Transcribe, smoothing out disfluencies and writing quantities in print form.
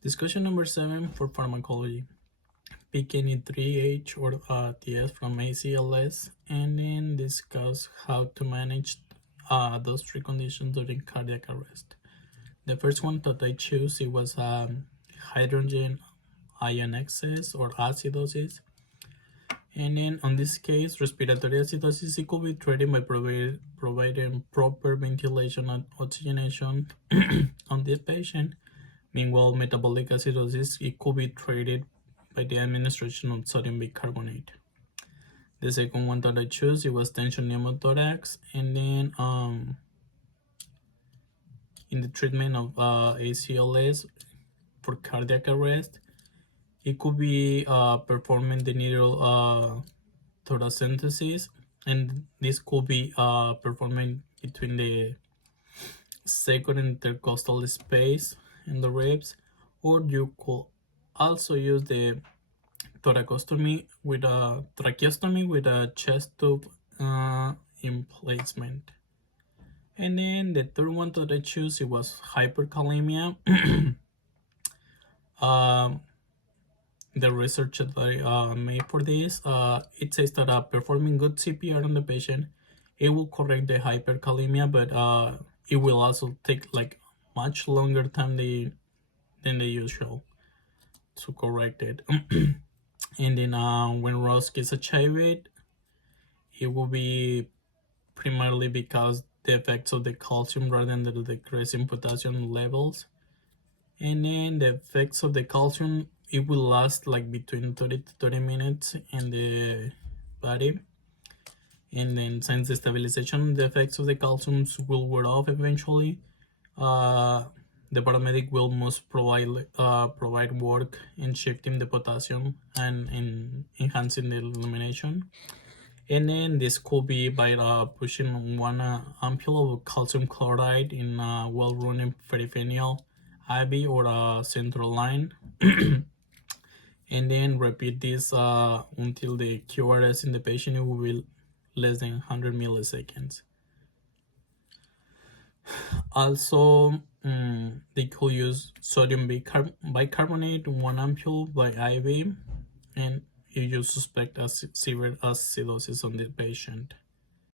Discussion number 7 for pharmacology. Pick any 3H or TS from ACLS and then discuss how to manage those three conditions during cardiac arrest. The first one that I chose, it was hydrogen ion excess or acidosis. And then on this case, respiratory acidosis, it could be treated by providing proper ventilation and oxygenation on this patient. Meanwhile, metabolic acidosis, it could be treated by the administration of sodium bicarbonate. The second one that I chose, it was tension pneumothorax. And then in the treatment of ACLS for cardiac arrest, it could be performing the needle thoracentesis, and this could be performing between the second intercostal space in the ribs, or you could also use the thoracostomy with a tracheostomy with a chest tube emplacement. And then the third one that I choose, it was hyperkalemia. The research that I made for this, it says that performing good CPR on the patient, it will correct the hyperkalemia, but it will also take like much longer time than the usual to correct it. And then when Ross gets achieved, it will be primarily because the effects of the calcium rather than the decrease in potassium levels. And then the effects of the calcium, it will last like between 30 to 30 minutes in the body. And then since the stabilization, the effects of the calcium will wear off eventually, the paramedic will must provide work in shifting the potassium and in enhancing the illumination. And then this could be by pushing one ampule of calcium chloride in a well-running peripheral IV or a central line. And then repeat this until the QRS in the patient will be less than 100 milliseconds. Also, they could use sodium bicarbonate, 1 ampule by IV, and if you suspect a severe acidosis on the patient.